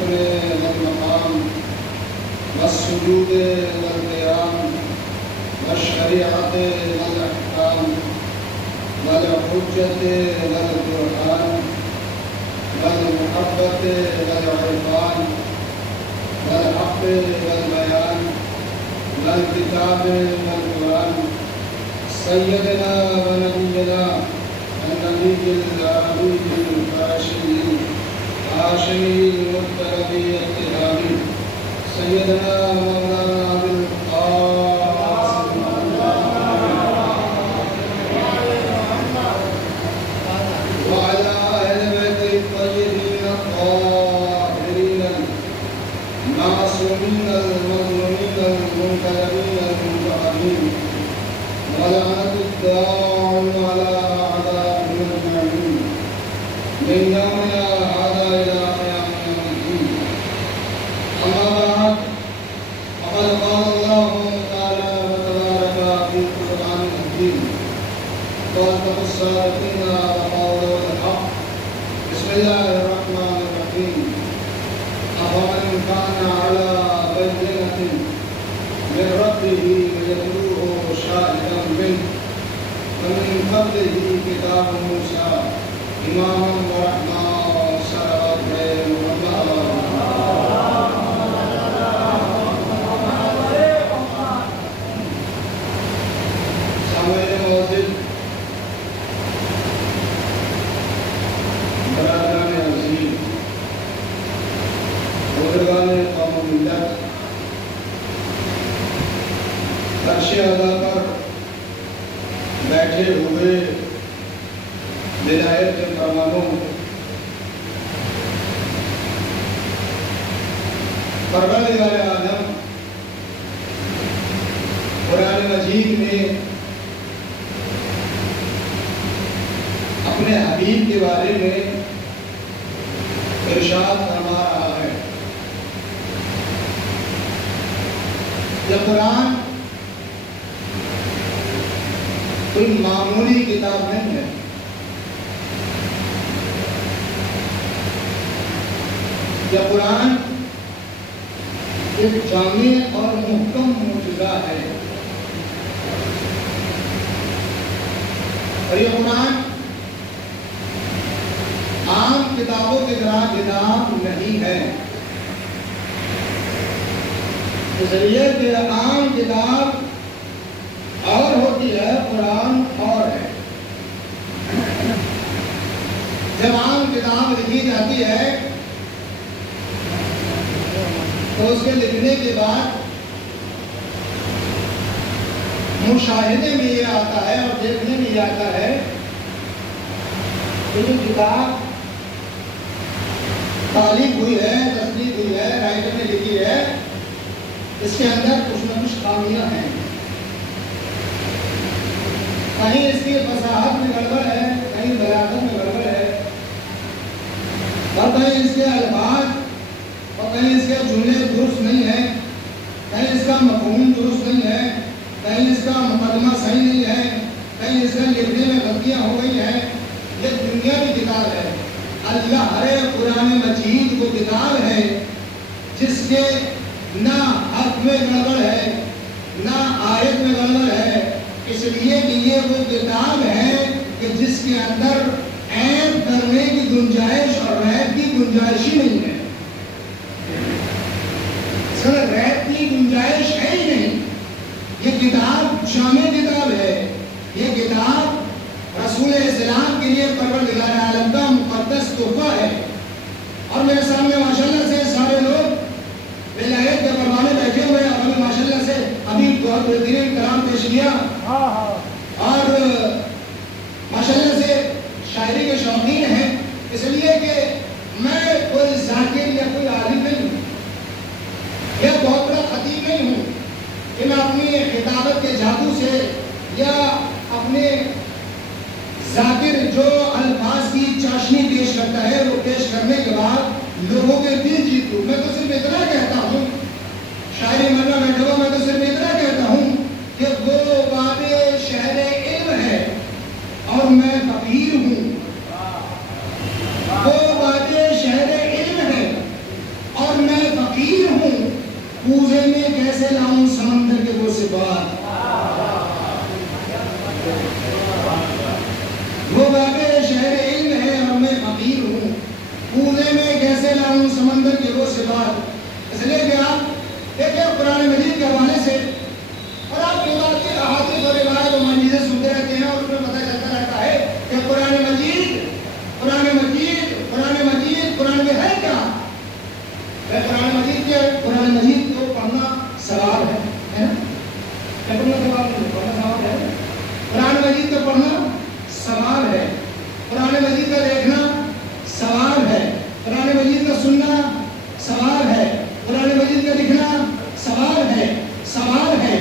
الركن والمقام والسجود والقيام والشريعة والأحكام والحجة والبرهان والمحبة والعرفان والحق والبيان والكتاب والقرآن سيدنا ونبينا النبي العربي الهاشمي المطلبي التهامي سيدنا مولانا أبي القاسم وعلى أهل بيته الطيبين الطاهرين المعصومين المظلومين المنكرين المنتقمين ولعنة الداعين على أعدائهم أجمعين من يومنا هذا إلى قيام يوم الدين. أما بعد فقد قال الله تعالى وتبارك في القرآن الحكيم واتقوا الصادقين وقولوا الحق. بسم الله الرحمن الرحيم. أفمن كان على بينة من ربه ويتلوه شاهدا منه ومن قبله كتاب موسى إماما ورحمة صلوات محمد. سامعین معزز، برادران عزیز، بزرگان قوم و ملت، فرش اعلیٰ پر بیٹھے ہوئے ولایت کے فرمانوں، پروردگار عالم قرآن مجید میں اپنے حبیب کے بارے میں ارشاد فرما رہا ہے. یہ قرآن کوئی معمولی کتاب نہیں ہے. یہ قرآن ایک جامع اور محکم معجزہ ہے. اور یہ قرآن عام کتابوں کی طرح کتاب نہیں ہے. اس لیے کہ عام کتاب اور ہوتی ہے، قرآن اور ہے. جب عام کتاب لکھی جاتی ہے تو اس کے لکھنے کے بعد مشاہدے میں یہ آتا ہے اور دیکھنے میں یہ آتا ہے کہ جو کتاب تالیف ہوئی ہے، تصدیق ہوئی ہے، رائٹر نے لکھی ہے، اس کے اندر کچھ نہ کچھ خامیاں ہیں. کہیں اس کی فصاحت میں گڑبڑ ہے، کہیں بلاغت میں گڑبڑ ہے، اور کہیں اس کے الفاظ اور کہیں اس کے جملے درست نہیں ہیں، کہیں اس کا مفہوم درست نہیں ہے، کہیں اس کا مقدمہ صحیح نہیں ہے، کہیں اس کے لکھنے میں غلطیاں ہو گئی ہیں. یہ دنیا کی کتاب ہے. اللہ ہر قرآن مجید وہ کتاب ہے جس کے نہ حرف میں گڑبڑ ہے نہ آیت میں گڑبڑ ہے. اس لیے کہ یہ وہ کتاب ہے کہ جس کے اندر عیب کرنے کی گنجائش اور ریب کی گنجائش ہی نہیں ہے. ریب کی گنجائش ہے ہی نہیں. یہ کتاب شامل کتاب ہے. یہ کتاب رسول اسلام کے لیے پروردگار عالم کا مقدس تحفہ ہے. اور میرے سامنے ماشاءاللہ سے سارے لوگ ولایت کے فرمانے بیٹھے ہوئے ہیں. اور ماشاءاللہ سے ابھی بہت بہترین کلام پیش کیا اور ماشاءاللہ سے شاعری کے شوقین ہیں. اس لیے کہ میں کوئی ذاکر یا کوئی عالم نہیں ہوں یا بہت بڑا خطیب نہیں ہوں کہ میں اپنی خطابت کے جادو سے یا اپنے ذاکر جو الفاظ کی چاشنی پیش کرتا ہے وہ پیش کرنے کے بعد لوگوں کے دل جیتوں. میں تو صرف اتنا کہتا ہوں، شاعری مرنا بیٹھا ہوا، میں تو صرف اتنا کہتا ہوں کہ وہ باب شہر علم ہے اور میں فقیر ہوں. وہ باب شہر علم ہے کوزے میں کیسے لاؤں سمندر کے وہ صفات، وہ واقع شہر علم ہے اور میں فقیر ہوں، کوزے میں کیسے لاؤں سمندر کے وہ صفات۔ اس لیے کہ آپ دیکھیں قرآن مجید کے حوالے سے، اور آپ یہ بات کے احادیث اور روایت اور منیزیں سنتے رہتے ہیں اور اس میں پتہ چلتا رہتا ہے کہ قرآن مجید قرآن میں ہے کیا؟ قرآن مجید کو پڑھنا ثواب ہے نا؟ پڑھنا ثواب ہے، قرآن مجید کو پڑھنا ثواب ہے، قرآن مجید کا دیکھنا ثواب ہے، قرآن مجید کا سننا ثواب ہے، قرآن مجید کا لکھنا ثواب ہے، ثواب ہے،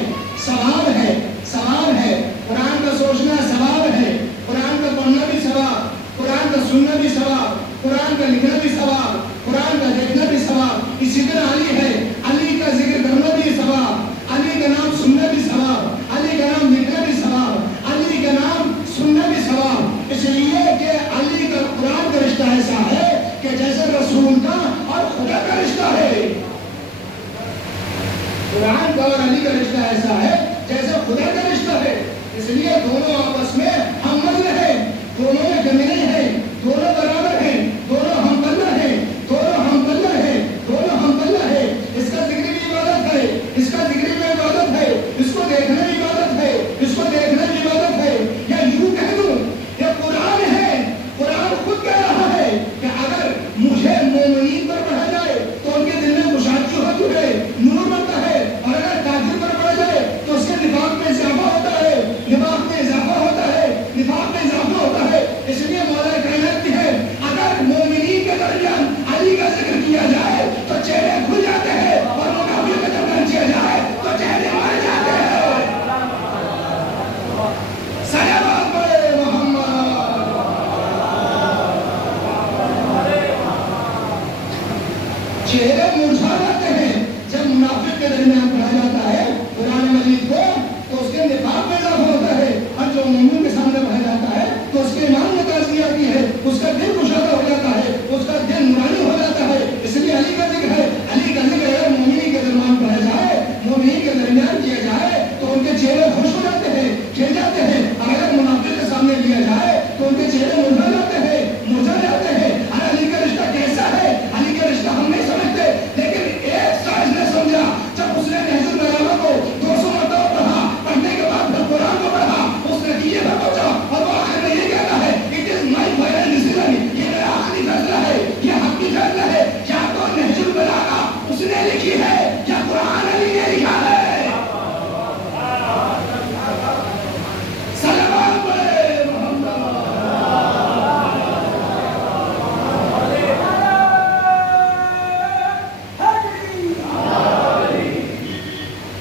ثواب ہے، ثواب ہے، قرآن کا سوچنا ثواب ہے، قرآن کا پڑھنا بھی ثواب، قرآن کا سننا بھی ثواب، قرآن کا لکھنا بھی ثواب، قرآن کا دیکھنا بھی ثواب۔ اسی طرح علی ہے، علی کا ذکر کرنا بھی ثواب، علی کا نام سننا بھی ثواب، علی کا نام لکھنا بھی ثواب، علی کا نام سننا بھی ثواب۔ اس لیے کہ علی کا قرآن کا رشتہ ایسا ہے کہ جیسے رسول کا اور خدا کا رشتہ ہے، قرآن کا اور علی کا رشتہ ایسا ہے جیسے خدا کا رشتہ ہے۔ اس لیے دونوں آپس میں ہم نظر ہیں، دونوں میں کمی نہیں ہے، دونوں برابر ہیں، دونوں ہم پلہ ہیں، دونوں ہم پلہ ہیں، دونوں ہم پلہ ہیں۔ اس کا ذکر بھی عبادت ہے، اس کا ذکر بھی عبادت ہے، اس کو دیکھنا بھی عبادت ہے، اس کو دیکھنا بھی عبادت ہے۔ یا یوں کہہ دوں یہ قرآن ہے، قرآن خود کہہ رہا ہے کہ اگر مجھے مومنین پر پڑھا جائے تو ان کے دل میں مشاہدہ ہوتی ہے، نور بنتا ہے، اور اگر کافر پر پڑھا جائے تو اس کے نفاق میں اضافہ ہوتا ہے، نفاق میں اضافہ ہوتا ہے، نفاق میں اضافہ ہوتا ہے۔ اس لیے مولا کائنات کی ہے اگر مومنین کے درمیان علی کا ذکر کیا جائے تو چہرے کھل جاتے ہیں، اور منافق کے درمیان کیا جائے تو چہرے مر جاتے ہیں۔ صلوات پڑھے محمد۔ چہرے مرجھا جاتے ہیں جب منافق کے درمیان پڑھا جاتا ہے قرآن مجید کو، تو اس کے نفاق میں اضافہ ہوتا ہے، اور جو مومن کے سامنے پڑھا جاتا ہے تو اس کے ایمان میں تازگی آتی ہے، اس کا دل کشادہ ہو جاتا ہے، اس کا دل نورانی ہو جاتا ہے۔ اس لیے علی کا ذکر ہے، علی کا ذکر اگر مومنین کے درمیان پڑھا جائے، مومنین کے درمیان کیا جائے تو ان کے چہرے خوش ہو جاتے ہیں، کھل جاتے ہیں، اور اگر منافق کے سامنے لیا جائے تو ان کے چہرے مرجھا جاتے ہیں، مرجھا جاتے ہیں۔ اور علی کا رشتہ کیسا ہے؟ علی کا رشتہ ہم نہیں سمجھتے، لیکن ایک سائنس نے سمجھا جب اس نے نہج البلاغہ کو 200 مرتبہ پڑھا، پڑھنے کے بعد پھر قرآن کو پڑھا، اس نتیجے پر پہنچا، اور وہ آخر میں یہ کہتا ہے it is my final decision, یہ میرا آخری فیصلہ ہے، یہ حقی فیصلہ ہے، یا تو نہج البلاغہ اس نے لکھی ہے یا قرآن علی نے لکھا ہے۔ صلوات پڑھے محمد۔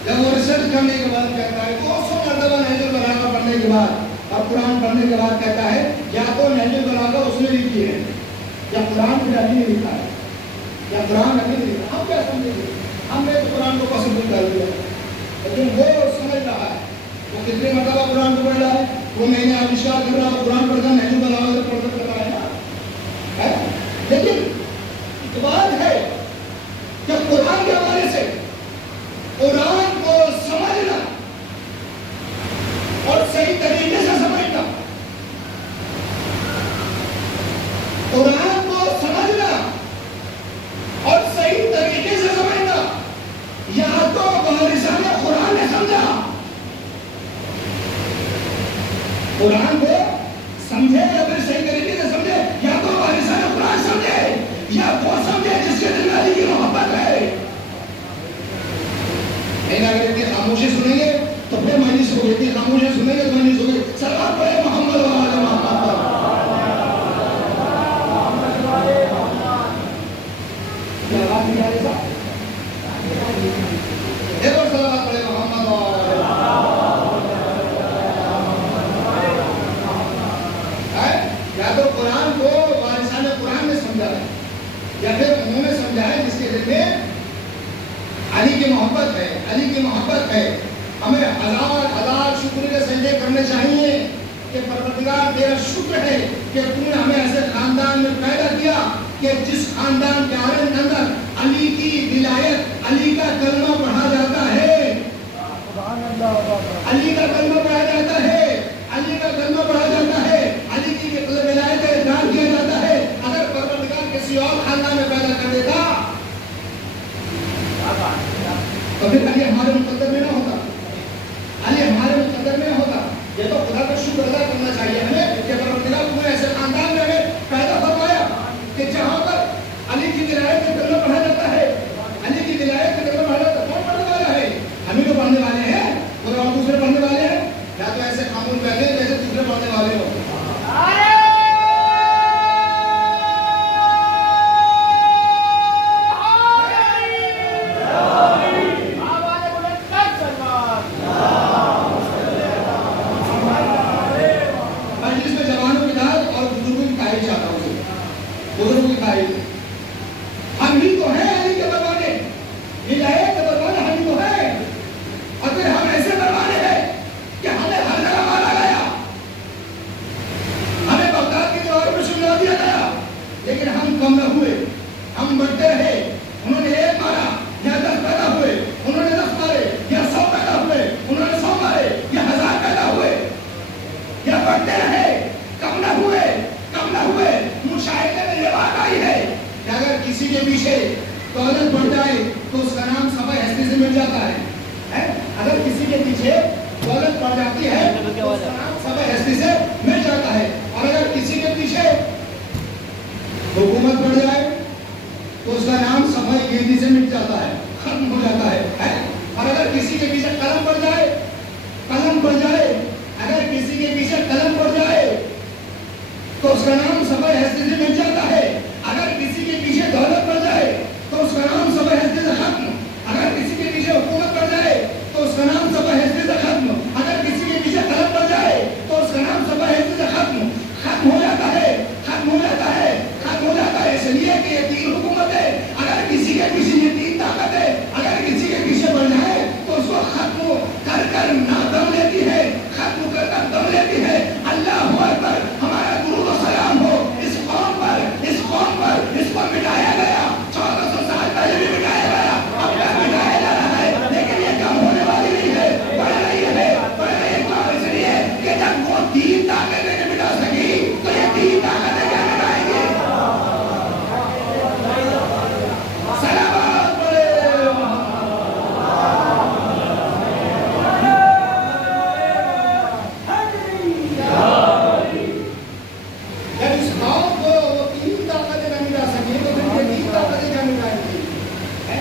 جب وہ ریسرچ کرنے کے بعد کہتا ہے 200 مرتبہ نہج البلاغہ پڑھنے کے بعد اور قرآن پڑھنے کے بعد کہتا ہے یا تو نہج البلاغہ اس نے لکھی ہے یا قرآن پھر علی نے لکھا ہے، یا قرآن علی نے لکھا۔ ہم کیا سمجھیں گے؟ ہم نے تو قرآن کو پسند کر دیا، لیکن وہ سمجھ رہا ہے، وہ کتنے مرتبہ قرآن کو پڑھ رہا ہے، وہ میں نے آوشکار کر رہا ہے قرآن پڑھ کر نہج البلاغہ سے پڑھ کر رہا ہے نا، لیکن ایک بات ہے کہ قرآن کے حوالے سے قرآن کو سمجھنا اور صحیح طریقے سے سمجھنا، قرآن کو سمجھنا اور صحیح طریقے سے سمجھنا، یا تو وارثان قرآن نے سمجھا، قرآن کو سمجھے یا پھر صحیح طریقے سے سمجھے، یا تو وارثان قرآن سمجھے یا وہ سمجھے جس کے دل میں علی کی محبت ہے۔ نہیں اگر اتنی خاموشی سنیں گے تو پھر مجلس ہو گئی، اتنی خاموشی سنیں گے تو مجلس ہو گئی۔ صلوات پڑھے محمد و آل محمد پر۔ کیا بات نہیں آ رہی صاحب؟ ایک اور صلوات پڑھے محمد و آل محمد۔ یا تو قرآن کو وارثان قرآن نے سمجھا ہے، یا پھر انہوں نے سمجھا ہے جس کے دل میں علی کی محبت ہے، علی کی محبت ہے۔ ہمیں ہزار ہزار شکر کے سجدے کرنے چاہیے کہ پروردگار تیرا شکر ہے کہ تو نے ہمیں ایسے خاندان میں پیدا کیا کہ جس خاندان کے اندر علی کی ولایت، علی کا کلمہ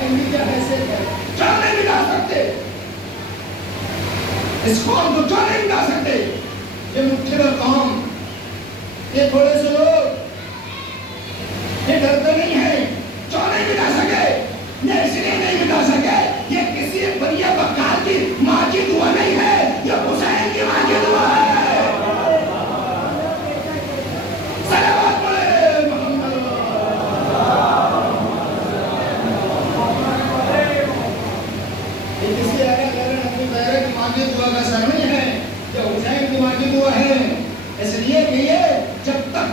ان کی کیا حیثیت ہے؟ کیا نہیں مٹا سکتے اس قوم کو، کیا نہیں مٹا سکتے؟ یہ مٹھی بھر قوم، یہ تھوڑے سے لوگ، یہ ڈرتے نہیں ہیں، کیوں نہیں مٹا سکے؟ یہ اس لیے نہیں مٹا سکے، یہ کسی بڑی بکال کی ماں کی دعا نہیں ہے، یہ حسین کی ماں کی دعا ہے۔ صلوات پڑھے محمد۔ یہ کسی اپنی بہرے کی ماں کی دعا کا سر نہیں ہے، یہ حسین کی ماں کی دعا ہے۔ اس لیے کہ یہ جب تک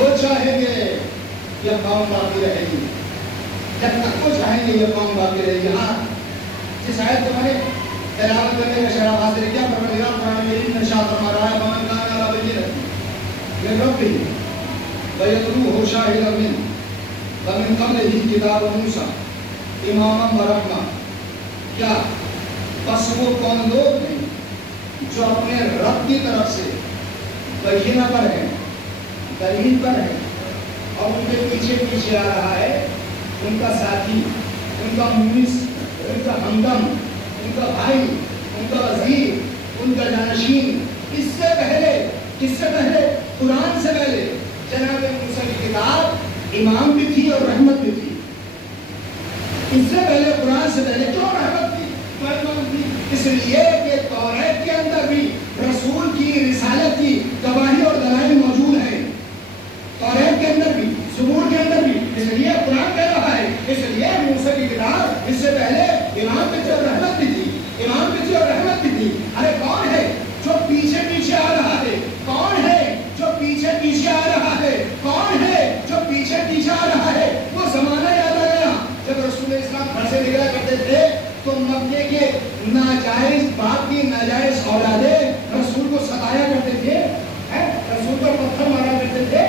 وہ چاہیں گے یہ قوم باقی رہے گی، جب تک وہ چاہیں گے یہ قوم باقی رہے گی۔ ہاں جس آیت کو میں نے تلاوت کرنے کا شرح حاصل کیا، پروردگار قرآن مجید میں ارشاد فرما رہا ہے ومن کان علی بینۃ من ربہ ویتلوہ شاہدا منہ ومن قبلہ کتاب موسیٰ اماما ورحمہ۔ کیا بس وہ کون لوگ ہیں جو اپنے رب کی طرف سے بینہ پر ہیں، دلیل پر ہے، اور ان کے پیچھے پیچھے آ رہا ہے ان کا ساتھی، ان کا مونس، ان کا ہمدم، ان کا بھائی، ان کا وزیر، ان کا جانشین۔ اس سے پہلے، کس سے پہلے؟ قرآن سے پہلے جناب موسیٰ کی کتاب امام بھی تھی اور رحمت بھی تھی۔ اس سے پہلے، قرآن سے پہلے کیوں رحمت تھی؟ اس لیے کہ توریت کے اندر بھی رسول کی رسالت کی گواہی اور دلائل موجود ہیں، توریت کے اندر بھی، زبور کے اندر بھی۔ اس لیے قرآن کہہ رہا ہے، اس لیے موسیٰ کی کتاب اس سے پہلے امام بھی تھی اور رحمت بھی تھی، امام بھی تھی اور رحمت بھی تھی۔ ارے کون ہے جو پیچھے پیچھے آ رہا ہے؟ کون ہے جو پیچھے پیچھے آ رہا ہے؟ کون ہے جو پیچھے پیچھے آ رہا ہے؟ وہ زمانہ یاد آ گیا جب رسول اسلام گھر سے نکلا کرتے تھے تو مکے کے ناجائز باپ کی ناجائز اولادیں رسول کو ستایا کرتے تھے، رسول کو پتھر مارا کرتے تھے،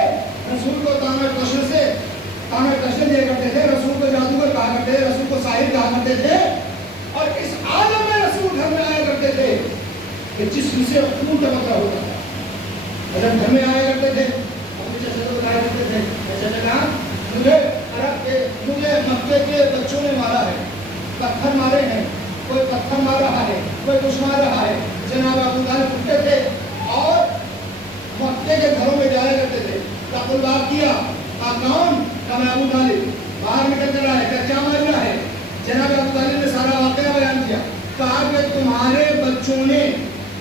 رسول کو تانہ کشے دیا کرتے تھے، رسول کو جادوگر کہا کرتے تھے، رسول کو ساحر کہا کرتے تھے، اور اس عالم میں رسول گھر میں آیا کرتے تھے کہ جسم سے خون ٹپکتا ہوتا تھا۔ جب گھر میں آیا کرتے تھے اپنے چچا کو بتایا کرتے تھے، چچا کہا مجھے مکے کے بچوں نے مارا ہے، پتھر مارے ہیں، کوئی پتھر مار رہا ہے، کوئی کچھ مار رہا ہے۔ جناب ابو طالب اٹھتے تھے اور مکے کے گھروں میں جایا کرتے تھے، تقل بات کیا، کون؟ کہا میں ابو طالب، باہر نکل کر رہا ہے، کیا معاملہ ہے؟ جناب ابو طالب نے سارا واقعہ بیان کیا، کہا کہ تمہارے بچوں نے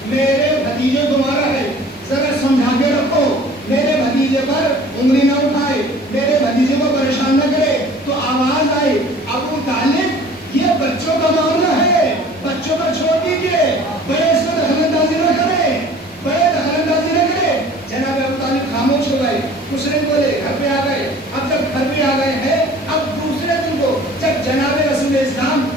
میرے بھتیجے کو مارا ہے، ذرا سمجھا کے رکھو، میرے بھتیجے پر انگلی نہ اٹھائے، میرے بھتیجے کو پریشان نہ کرے۔ تو آواز آئی ابو طالب یہ بچوں کا معاملہ ہے، بچوں کو چھوڑ دیجیے، بڑے اس میں دخل اندازی نہ کریں، بڑے دخل اندازی نہ کریں۔ جناب ابو طالب خاموش ہو گئے، کچھ نہیں بولے، گھر پہ آ گئے۔ اب جب گھر پہ آ گئے ہیں، اب دوسرے دن کو جب جناب رسول اسلام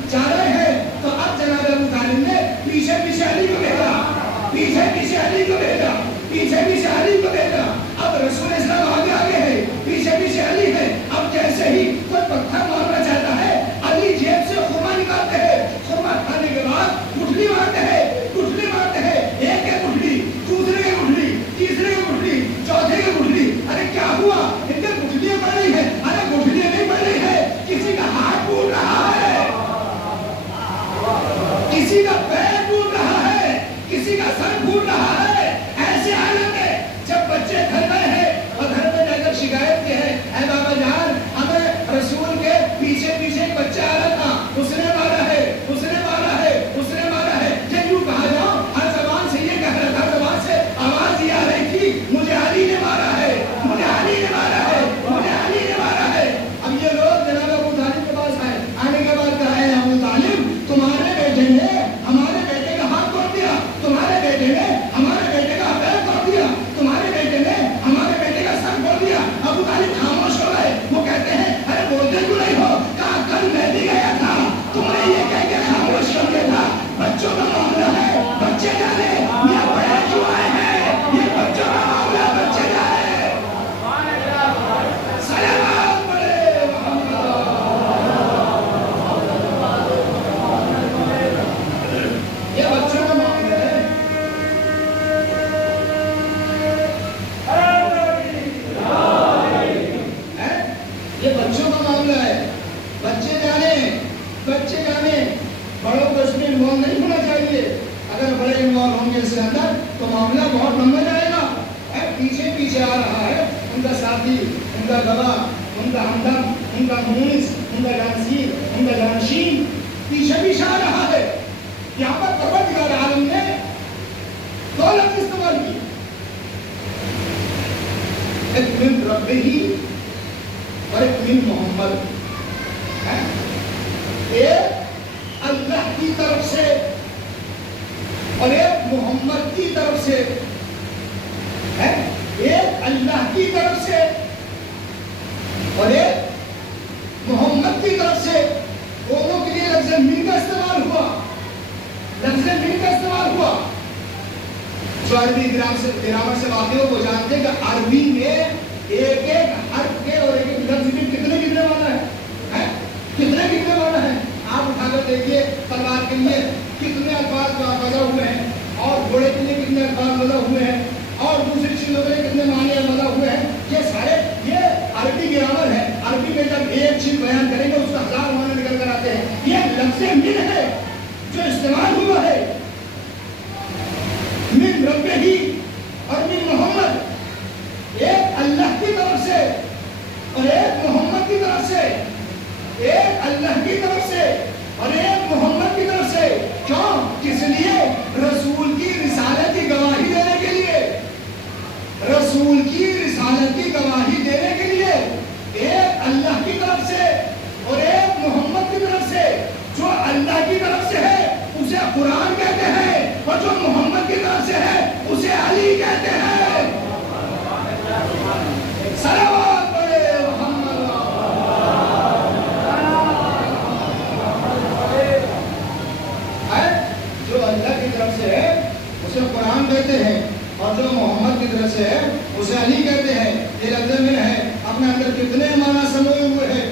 معاملہ ہے. بچے جانے بڑوں کو اس میں انوالو نہیں ہونا چاہیے. اگر بڑے انوالو ہوں گے اس کے اندر تو معاملہ بہت لمبا جائے گا. پیچھے آ رہا ہے ان کا ساتھی, ان کا گواہ, ان کا ہمدم, ان کا مونس, ان کا جانشین, ان کا جانشین پیچھے آ رہا ہے. یہاں پر پروردگار عالم نے دو لفظ استعمال کیے, ایک من ربہ اور ایک من محمد. ایک اللہ کی طرف سے اور ایک محمد کی طرف سے. ایک اللہ کی طرف سے اور ایک محمد کی طرف سے, دونوں کے لیے لفظ من کا استعمال ہوا. جو عربی گرامر سے واقع ہو وہ جانتے ہیں کہ عربی میں ایک حرف کے اور ایک لفظ کے کتنے معنی ہیں, کتنے معنی ہیں. آپ اٹھا کر دیکھیے تلوار کے لیے کتنے الفاظ وضع ہوئے ہیں, اور گھوڑے کے لیے کتنے الفاظ وضع ہوئے ہیں, اور دوسری چیزوں کے لیے کتنے معنی وضع ہوئے ہیں. یہ عربی گرامر ہے. عربی میں جب ایک چیز بیان کریں گے اس کا 1000 معنی نکل کر آتے ہیں. یہ لفظ من ہے جو استعمال ہوا ہے, من ربہ اور من محمد. ایک اللہ کی طرف سے اور ایک محمد کی طرف سے, ایک اللہ کی طرف سے اور ایک محمد کی طرف سے. کیوں؟ کس لیے؟ رسول کی رسالت کی گواہی دینے کے لیے. رسول کی رسالت کی گواہی دینے کے لیے ایک اللہ کی طرف سے اور ایک محمد کی طرف سے. جو اللہ کی طرف سے ہے اسے قرآن کہتے ہیں, اور جو محمد کی طرف سے ہے اسے علی کہتے ہیں. صلوات پڑھے محمد. جو اللہ کی طرف سے ہے اسے قرآن کہتے ہیں, اور جو محمد کی طرف سے ہے اسے علی کہتے ہیں. یہ لفظ من ہے اپنے اندر کتنے معنی سموئے ہوئے ہیں,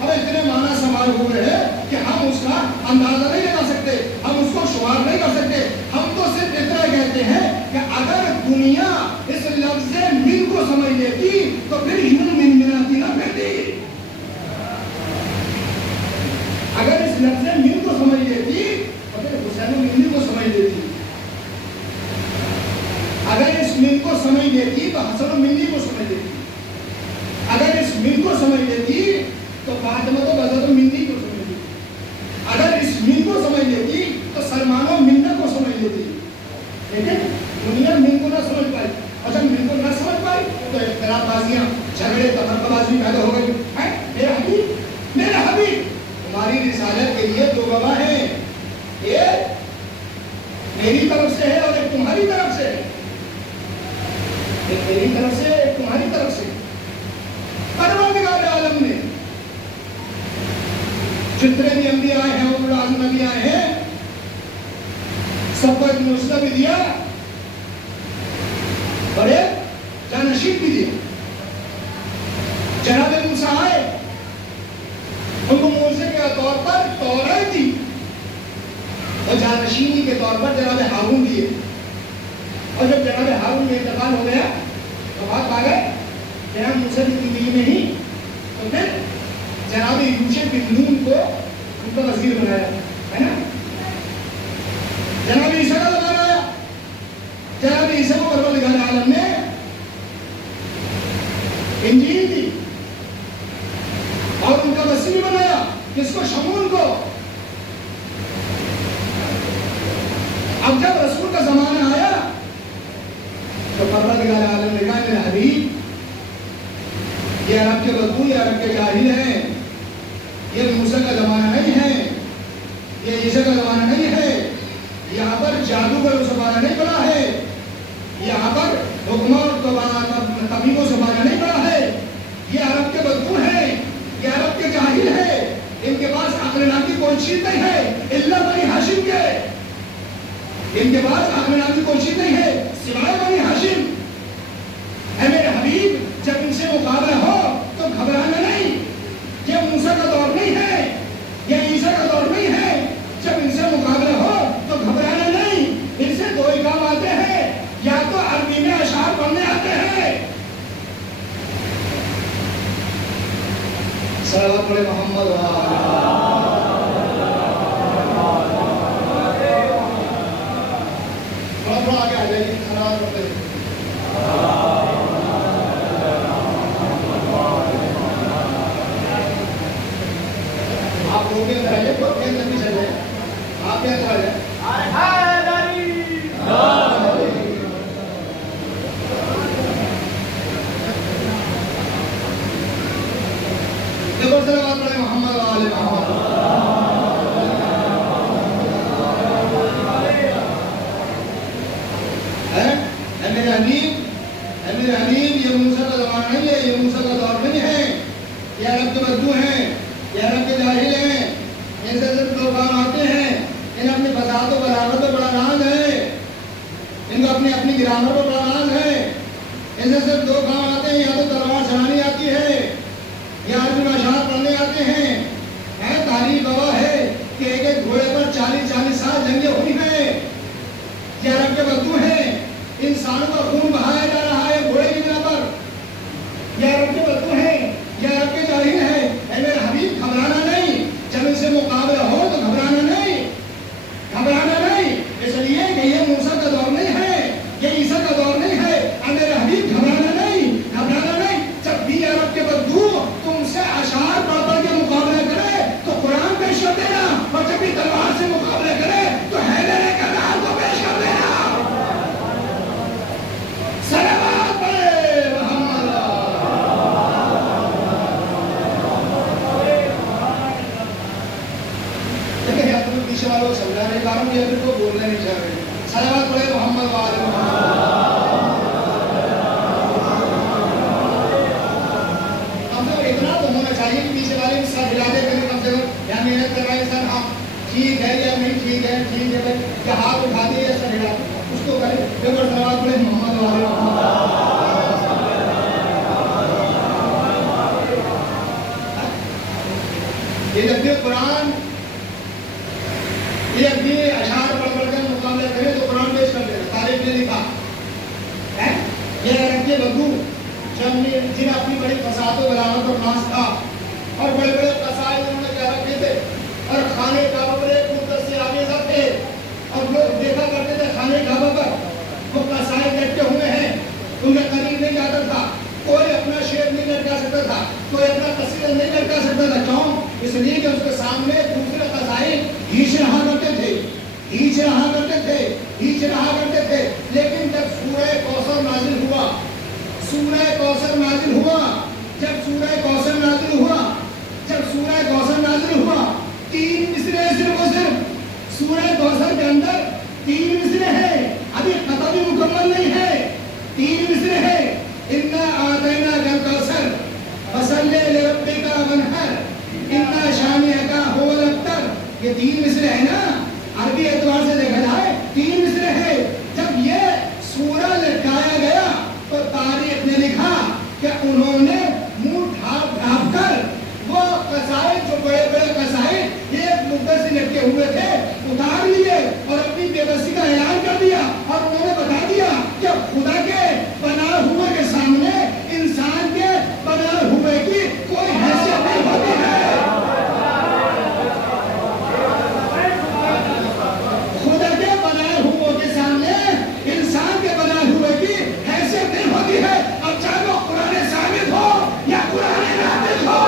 اور اتنے معنی سمائے ہوئے ہیں کہ ہم اس کا اندازہ نہیں لگا سکتے, ہم اس کو شمار نہیں کر سکتے. ہم تو صرف اتنا کہتے ہیں کہ اگر دنیا اس لفظ من کو سمجھ لیتی تو پھر یوں مناتی نہ پھرتی. اگر اس لفظ من کو سمجھ لیتی تو پھر حسین منی کو سمجھ لیتی. اگر اس من کو سمجھ لیتی تو حسن منی کو سمجھ لیتی. اگر اس من کو سمجھ لیتی تو فاطمہ تو بذات منی کو سمجھ لیتی. اگر اس من کو سمجھ لیتی تو سلمان و منہ کو سمجھ لیتی. لیکن دنیا من کو نہ سمجھ پائی, اور جب من کو نہ سمجھ پائی تو اختلاف بازیاں, جھگڑے, تفرقہ بازی پیدا ہو گئی. میرے حبیب تمہاری رسالت کے لیے دو گواہ ہیں, ایک میری طرف سے ہے اور ایک تمہاری طرف سے ہے. ایک میری طرف سے, ایک تمہاری طرف سے. پروردگار عالم نے جتنے بھی انبیاء آئے ہیں, اولو العزم نبی آئے ہیں, سب کو ایک معجزہ بھی دیا اور ایک جانشین بھی دیا. جناب موسیٰ آئے, ان کو معجزے کے طور پر توریت دی, اور جانشینی کے طور پر جناب ہارون دیے. اور جب جناب ہارون میں انتقال ہو گیا تو بات آ گئے جناب موسیٰ کی زندگی میں ہی, تو پھر جناب یوشع بن نون کو ان کا وزیر بنایا, ہے نا. جناب عیسیٰ کا زمانہ آیا, جناب عیسیٰ کو پروردگار عالم نے انجیل دی اور ان کا وزیر بنایا. کس کو؟ شمعون کو. اب جب رسول کا زمانہ آیا تو پروردگار عالم نے کہا میرے حبیب یہ عرب کے بدو, یہ عرب کے جاہل ہیں, یہ موسیٰ کا زمانہ نہیں ہے, یہ عیسیٰ کا زمانہ نہیں ہے, یہاں پر جادوگر و زمانہ نہیں پڑا ہے, یہاں پر حکمت طبیب و زمانہ نہیں پڑا ہے. یہ عرب کے بدو ہیں, یہ عرب کے جاہل ہیں, ان کے پاس عقل ناقی کوئی چیز نہیں ہے الا بنی ہاشم کے. ان کے پاس عقل ناقی کوئی چیز نہیں ہے سوائے بنی ہاشم. اے میرے حبیب جب ان سے مقابلہ ہو تو گھبرانا نہیں. یہ موسیٰ کا دور نہیں ہے, یہ عیسیٰ کا دور نہیں ہے. جب ان سے مقابلہ ہو تو گھبرانا نہیں. ان سے دو ہی کام آتے ہیں, یا تو عربی میں اشعار پڑھنے آتے ہیں, صلوات علی محمد تھوڑا آگے آ جائیے خراب ہوتے ہیں آپ لوگ کے اندر آئیے کے اندر بھی چل جائے آپ کے اندر آ جائے دیکھو صلوات علی محمد وآل محمد امیر حنیف یہ موسیٰ کا زمانہ نہیں ہے، یہ موسیٰ کا دور نہیں ہے، یہ عرب کے بدو ہیں، یہ عرب کے جاہل ہیں، ان سے صرف دو کام آتے ہیں، ان اپنی فساد و بلاغت پہ بڑا ناز ہے، ان کو اپنی گرامر پہ بڑا ناز ہے، ان سے صرف دو کام آتے ہیں، یا تو تلوار چلانی آتی ہے یا عربی اشعار پڑھنے آتے ہیں۔ تاریخ گواہ ہے کہ ایک ایک گھوڑے پر 40 سال جنگیں ہوئی ہیں، یہ عرب کے بدو ہیں، انسانوں کا خون بہایا جا رہا ہے گھوڑے کی بنا پر، یہ عرب کے بدو ہیں، یہ عرب کے جاہل ہیں۔ اے میرے حبیب گھبرانا نہیں، جب ان سے مقابلہ ہو تو گھبرانا نہیں، گھبرانا نہیں، اس لیے کہ یہ موسیٰ کا دور نہیں ہے، یہ عیسیٰ کا دور نہیں ہے۔ اے میرے حبیب گھبرانا نہیں، گھبرانا نہیں، جب بھی عرب کے بدو تم سے اشعار پڑھ کے مقابلہ کرے تو قرآن پیش کر دینا، اور جب بھی تلوار سے مقابلہ کرے تو حیدر کرار کو پیش کر دینا۔ صلوات علی محمد۔ دیکھیں اپنے پیچھے والوں کو سمجھانے کا ہوں، یہ اپنے کو بولنے نہیں چاہ رہے۔ صلوات علی محمد وآل محمد۔ اتنا تو ہونا چاہیے کہ پیچھے والے ساتھ ہلاتے کریں کم سے کم، یا محنت کر رہے ہیں سر ہاں ٹھیک ہے یا نہیں ٹھیک ہے، ٹھیک ہے بھائی یا ہاتھ اٹھا دیں یا سر ہلاتے اس کو کریں۔ دیکھو صلوات علی محمد وآل محمد۔ یہ جب بھی قرآن یہ جب بھی اشعار پڑھ کر مقابلہ کرے تو قرآن پیش کر دے، تاریخ نے لکھا ہے یہ عرب کے بدو جن اپنی بڑی فساد و بلاغت اور ناز تھا اور بڑے بڑے قصائد انہوں نے کہہ رکھے تھے، اور خانے کعبہ پر ایک مدت سے آگے سب تھے اور لوگ دیکھا کرتے تھے خانے کعبہ پر وہ قصائد لٹکے ہوئے ہیں، ان کے قریب نہیں جاتا تھا، کوئی اپنا شعر نہیں لٹکا سکتا تھا، کوئی اپنا قصیدہ نہیں لٹکا سکتا تھا۔ کیوں؟ اس لیے کہ اس کے سامنے دوسرے قصائد ہیچ رہا کرتے تھے، ہیچ رہا کرتے تھے، ہیچ رہا کرتے تھے۔ لیکن جب سورہ کوثر نازل ہوا، سورہ کوثر نازل ہوا، جب سورہ کوثر نازل ہوا، جب سورہ کوثر نازل ہوا، 3 مصرے صرف اور صرف سورہ کوثر کے اندر 3 مصرے ہیں، ابھی ختم بھی مکمل نہیں ہے، 3 مصرے ہیں۔ اِنَّا أَعْطَيْنَاكَ الْكَوْثَرَ فَصَلِّ لِرَبِّكَ وَانْحَرْ إِنَّ شَانِئَكَ هُوَ الْأَبْتَرُ۔ یہ 3 مصرے ہیں نا، عربی اعتبار سے دیکھا جائے 3 مصرے ہیں۔ جب یہ سورہ لٹکایا گیا تو تاریخ نے لکھا کہ انہوں نے منہ ڈھانپ ڈھانپ کر وہ قصائد جو بڑے بڑے قصائد ایک مدت سے لٹکے ہوئے تھے اتار لیے اور اپنی بے بسی کا اعلان کر دیا، اور انہوں نے بتا دیا کہ خدا کے بنائے ہوئے کے سامنے انسان کے بنائے ہوئے کی کوئی حیثیت نہیں ہوتی ہے۔ خدا کے بنائے ہوئے کے سامنے انسان کے بنائے ہوئے کی حیثیت نہیں ہوتی ہے، اب چاہے وہ قرآن ثابت ہو یا قرآن ناطق ہو۔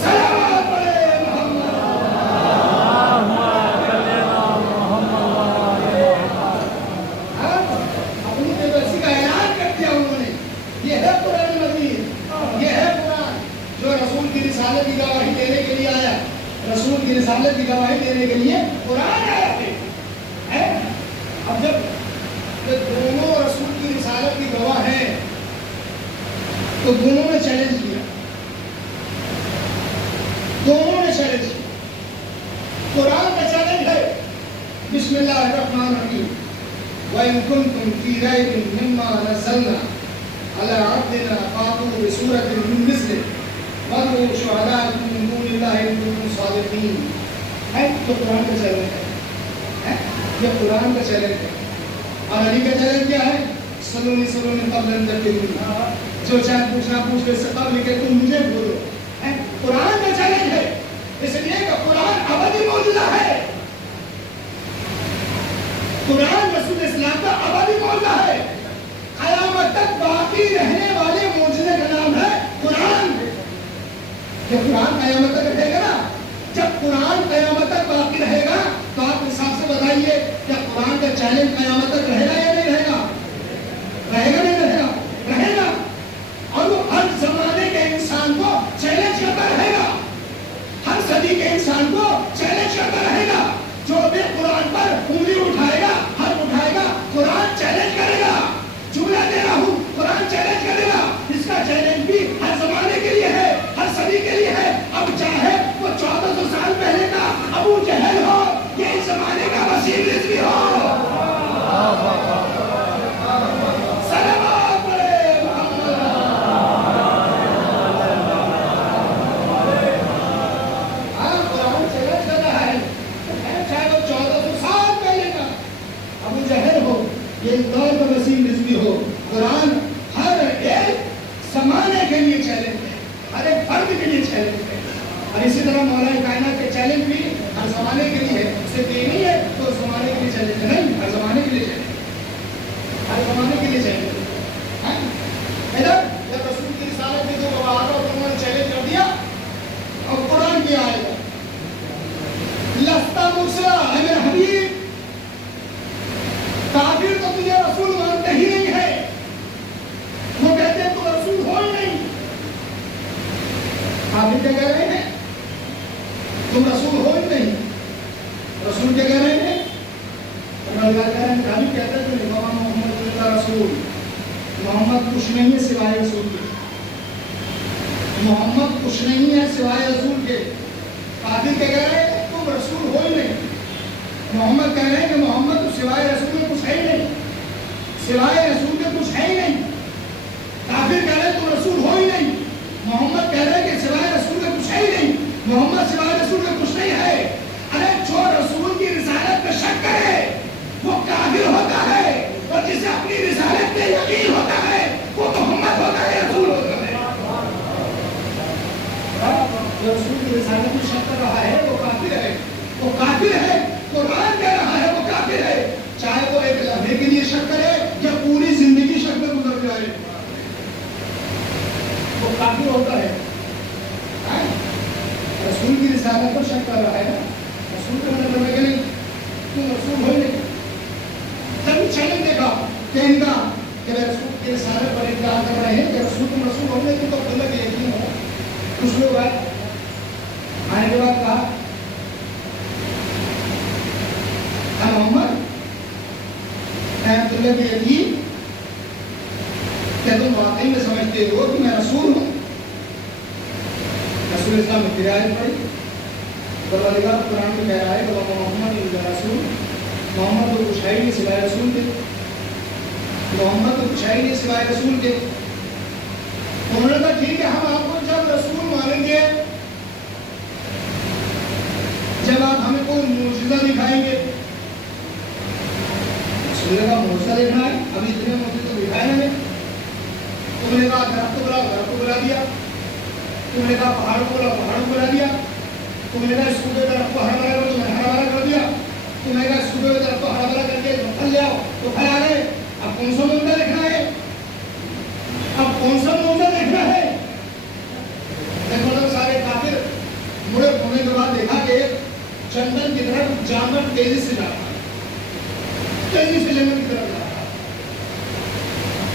صلوات علی محمد۔ اپنی بے بسی کا اعلان کر دیا انہوں نے، یہ ہے قرآن مجید، یہ ہے قرآن جو رسول کی رسالت کی گواہی دینے کے لیے آیا، رسول کی رسالت کی گواہی دینے کے لیے قرآن آیا ہے۔ اب جب دونوں رسول کی رسالت کی گواہ ہیں تو دونوں نے چیلنج کیا، دونوں نے چیلنج کیا۔ قرآن کا چیلنج ہے بسم اللہ الرحمن الرحیم وَإِن كُنتُمْ فِي رَيْبٍ مِّمَّا نَزَّلْنَا عَلَىٰ عَبْدِنَا فَأْتُوا بِسُورَةٍ مِّن مِّثْلِهِ وَادْعُوا شُهَدَاءَكُم مِّن دُونِ اللَّهِ إِن كُنتُمْ صَادِقِينَ۔ ہے تو قرآن کا چیلنج ہے، یہ قرآن کا چیلنج ہے۔ اور علی کا چیلنج کیا ہے؟ سلونی قبل ان تکذبون، جو چاہے پوچھنا پوچھ لے، سے قبل کہ تم مجھے قرآن رسول اسلام کا ابدی معجزہ ہے، قیامت تک باقی رہنے والے معجزے کا نام ہے قرآن۔ کہ قرآن قیامت تک رہے گا نا، جب قرآن قیامت تک باقی رہے گا تو آپ حساب سے بتائیے کیا قرآن کا چیلنج قیامت تک رہے گا یا نہیں رہے گا؟ رہے گا نہیں رہے گا؟ رہے گا، اور وہ ہر زمانے کے انسان کو چیلنج کرتا رہے گا، ہر صدی کے انسان کو چیلنج کرتا رہے گا۔ جو بھی قرآن پر انگلی اٹھائے گا، حرف اٹھائے گا، قرآن چیلنج کرے گا۔ جملہ دے رہا ہوں، قرآن چیلنج کرے گا۔ اس کا چیلنج بھی ہر زمانے کے لیے ہے، ہر صدی کے لیے ہے۔ اب چاہے وہ 1400 سال پہلے کا ابو جہل ہو، یہ اس زمانے کا وسیم رضوی ہو۔ صلوات علی محمد۔ ہاں، قرآن چیلنج کر رہا ہے، چاہے وہ 1400 سال پہلے کا ابو جہل ہو، یہ دور کا وسیم رضوی ہو۔ قرآن ہر ایک زمانے کے لیے چیلنج ہے، ہر ایک فرد کے لیے چیلنج ہے۔ اور اسی طرح مولا کائنات کے چیلنج بھی ہر زمانے کے لیے ہے، صرف یہ نہیں ہے تو اس زمانے کے لیے چیلنج ہے، نہیں، ہر زمانے کے لیے چیلنج ہے، ہر زمانے کے لیے چیلنج ہے۔ ادھر جب رسول کی رسالت میں تو آتا اور انہوں نے چیلنج کر دیا، اور قرآن بھی آئے گا لستا مرسلا، اے میرے حبیب کافر تو تجھے رسول مانتے ہی نہیں ہے، وہ کہتے ہیں تو رسول ہو ہی نہیں۔ کافر کیا کہہ رہے ہیں؟ تم رسول ہو ہی نہیں۔ رسول کیا کہہ رہے ہیں؟ اللہ کہہ رہے ہیں، کافر کہتے ہیں کہ محمد رسول، محمد کچھ نہیں ہے سوائے رسول کے، محمد کچھ نہیں ہے سوائے رسول کے۔ کافر کیا کہہ رہے ہیں؟ تم رسول ہو ہی نہیں۔ محمد کہہ رہے ہیں کہ محمد تو سوائے رسول کے کچھ ہے ہی نہیں، سوائے رسول کے کچھ ہے ہی نہیں۔ کافر کہہ رہے ہیں تم رسول ہو ہی نہیں، محمد کہہ رہے ہیں کہ سوائے رسول کے کچھ ہے ہی نہیں، محمد سوائے رسول کے کچھ نہیں ہے۔ ارے جو رسول کی رسالت پہ شک کرے وہ کافر ہوتا ہے، اور جسے اپنی رسالت پہ یقین ہوتا ہے وہ محمد ہوتا ہے، رسول ہوتا ہے۔ جو رسول کی رسالت میں شک کر رہا ہے وہ کافر ہے، وہ کافر ہے۔ قرآن کہہ رہا ہے وہ کافر ہے، چاہے وہ ایک لمحے کے لیے شک کرے یا پوری زندگی شک میں گزر جائے، وہ کافر ہوتا ہے۔ رسول کی رسالت پر شک کر رہا ہے نا، رسول کا مطلب ہے کہ نہیں تم رسول ہو نہیں۔ جب چیلنج دیکھا کہ ان کا کہ رسول کی رسالت پر انکار کر رہے ہیں کہ رسول تم رسول ہو نہیں تو اللہ کے یقین ہو۔ کچھ لوگ آنے کے بعد کہا محمد اے عبداللہ کے یتیم، کیا تم واقعی میں سمجھتے ہو کہ میں رسول ہوں؟ رسول اسلام نے پھر آیت پڑھی، پروردگار قرآن میں کہہ رہا ہے کہ محمد رسول، محمد تو کچھ ہے ہی نہیں سوائے رسول کے، محمد تو کچھ ہے ہی نہیں سوائے رسول کے۔ انہوں نے کہا ٹھیک ہے، ہم آپ کو جب رسول مانیں گے، جب آپ ہمیں کوئی معجزہ دکھائیں گے۔ رسول نے کہا معجزہ دیکھنا ہے، ابھی اتنے معجزے تو دکھائے نہیں۔ تم نے کہا درخت کو بلا، درخت کو بلا دیا۔ تم نے کہا پہاڑ کو بلا، پہاڑ کو بلا دیا۔ تم نے کہا صوبے درخت کو ہرا بھرا کرو، تم نے ہرا بھرا کر دیا۔ تم نے کہا صوبے درخت کو ہرا بھرا کر کے پھل لے آؤ، تو پھل آ گئے۔ اب کون سا معجزہ دیکھنا ہے؟ اب کون سا معجزہ دیکھنا ہے؟ دیکھو سارے کافر مڑے ہونے کے بعد دیکھا کہ جنگل کی طرف جانور تیزی سے جا رہا ہے، تیزی سے جنگل کی طرف جا رہا ہے،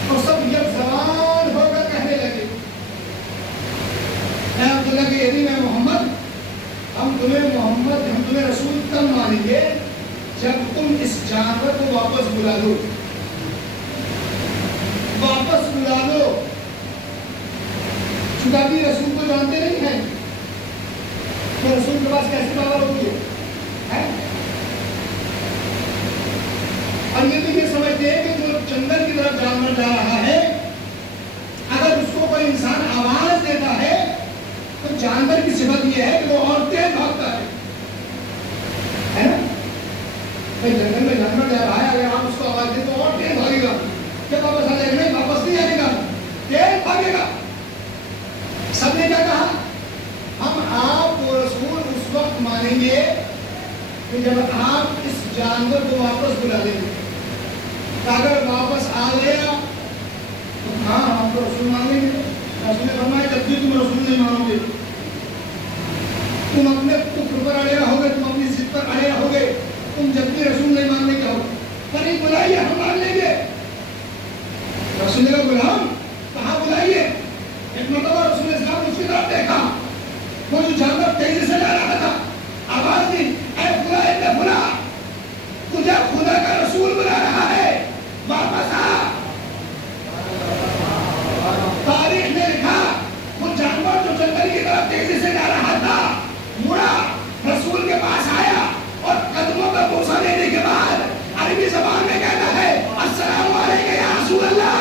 اور سب یک زبان ہو کر کہنے لگے اے عبداللہ کے یتیم اے محمد، ہم تمہیں رسول تب مانیں گے جب تم اس جانور کو واپس بلا دو، واپس بلا دو۔ چونکہ ابھی رسول کو جانتے نہیں ہیں تو رسول کے پاس کیسی پاور ہوتی ہے؟ اور یہ بھی یہ سمجھتے ہیں کہ جو جنگل کی طرف جانور جا رہا ہے، اگر اس کو کوئی انسان آواز دیتا ہے تو جانور کی صفت یہ ہے کہ وہ اور تیز بھاگتا ہے نا؟ جنگل میں جانور جا رہا ہے، اگر آپ اس کو آواز دیں تو اور تیز بھاگے گا، جب واپس آ جائے گا نہیں، واپس نہیں آئے گا، تیز بھاگے گا۔ سب نے کیا کہا؟ ہم آپ کو رسول اس وقت مانیں گے کہ جب آپ اس جانور کو واپس بلا دیں گے۔ اگر واپس آ گیا تو ہاں ہم تو رسول مان لیں گے. رسول نے فرمایا جب بھی تم رسول نہیں مانو گے، تم اپنے کفر پر اڑے رہو گے، تم اپنی ضد پر اڑے رہو گے، تم جب بھی رسول نہیں ماننے کے ہو، پر بلائیے ہم مان لیں گے. رسول نے غلام کہاں بلائیے. ایک مرتبہ رسول اسلام اس کی طرف دیکھا، وہ جو جانور تیزی سے جا رہا تھا، آواز دی اے فلاں ابن فلاں، تجھے خدا کا رسول بلا رہا ہے، واپس آ. تاریخ نے لکھا وہ جانور جو جنگل کی طرف تیزی سے جا رہا تھا مڑا، رسول کے پاس آیا اور قدموں پہ بوسہ دینے کے بعد عربی زبان میں کہتا ہے السلام علیکم یا رسول اللہ.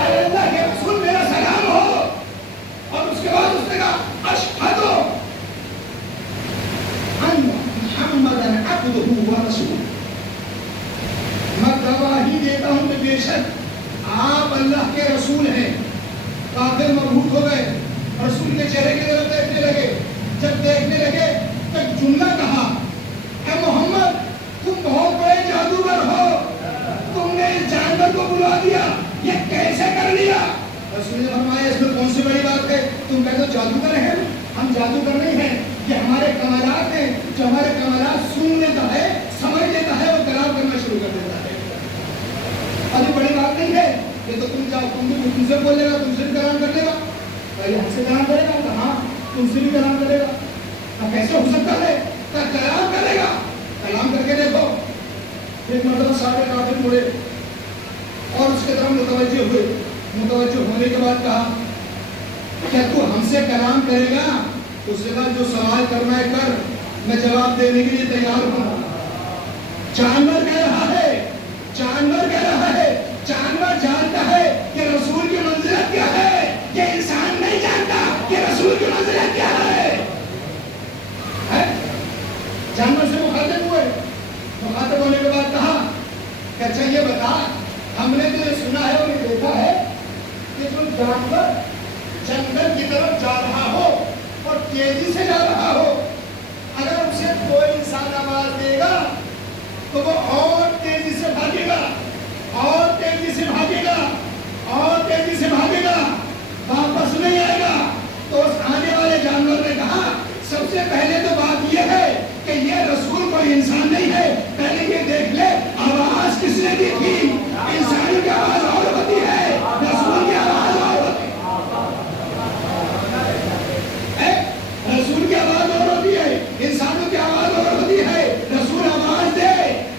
اے اللہ کے رسول میرا سلام ہو. اور اس کے بعد اس نے کہا اشہد ان محمدا عبدہ ورسولہ، میں گواہی دیتا ہوں کہ بے شک آپ اللہ کے رسول ہیں. کافر مبہوت ہو گئے، رسول کے چہرے کی طرف دیکھنے لگے. جب دیکھنے لگے تو ایک جملہ کہا اے محمد تم بہت بڑے جادوگر ہو، تم نے اس جانور کو بلا دیا، یہ کیسے کر لیا؟ رسول نے فرمایا اس میں کون سی بڑی بات ہے، تم کہتے ہو جادوگر ہیں، ہم جادوگر نہیں ہیں، یہ ہمارے کمالات ہیں. جو ہمارے کمالات سن لیتا ہے، سمجھ لیتا ہے، وہ کلام کرنا شروع کر دیتا ہے. ابھی بڑی بات نہیں ہے، یہ تو تم جاؤ، تم سے بولے گا، تم سے بھی کلام کر لے گا. بھائی ہم سے کلام کرے گا؟ ہاں تم سے بھی کلام کرے گا. کیسے ہو سکتا ہے؟ کلام کرے گا. کلام کر کے دیکھو. ایک مرتبہ سارے کافر مڑے اور اس کے طرف متوجہ ہوئے. متوجہ ہونے کے بعد کہا کیا تو ہم سے کلام کرے گا؟ اس کے بعد جو سوال کرنا ہے کر، میں جواب دینے کے لیے تیار ہوں. جانور کہہ رہا ہے، جانور کہہ رہا ہے، جانور جانتا ہے کہ رسول کی منزلت کیا ہے. یہ انسان نہیں جانتا کہ رسول کی منزلت کیا ہے. جانور سے مخاطب ہوئے. مخاطب ہونے کے بعد کہا کہ اچھا یہ بتا، ہم نے تو یہ سنا ہے اور یہ دیکھا ہے کہ جو جانور جنگل کی طرف جا رہا ہو اور تیزی سے جا رہا ہو، اگر اسے کوئی انسان آواز دے گا تو وہ اور تیزی سے بھاگے گا، اور تیزی سے بھاگے گا، اور تیزی سے بھاگے گا، واپس نہیں آئے گا. تو اس آنے والے جانور نے کہا سب سے پہلے تو بات یہ ہے کہ یہ رسول کوئی انسان نہیں ہے، پہلے یہ دیکھ لے آواز کس نے دی تھی. انسانی کی آواز اور ہوتی ہے، رسول کی آواز اور ہوتی ہے. رسول کی آواز اور ہوتی ہے، انسانوں کی آواز اور ہوتی ہے. رسول آواز دے،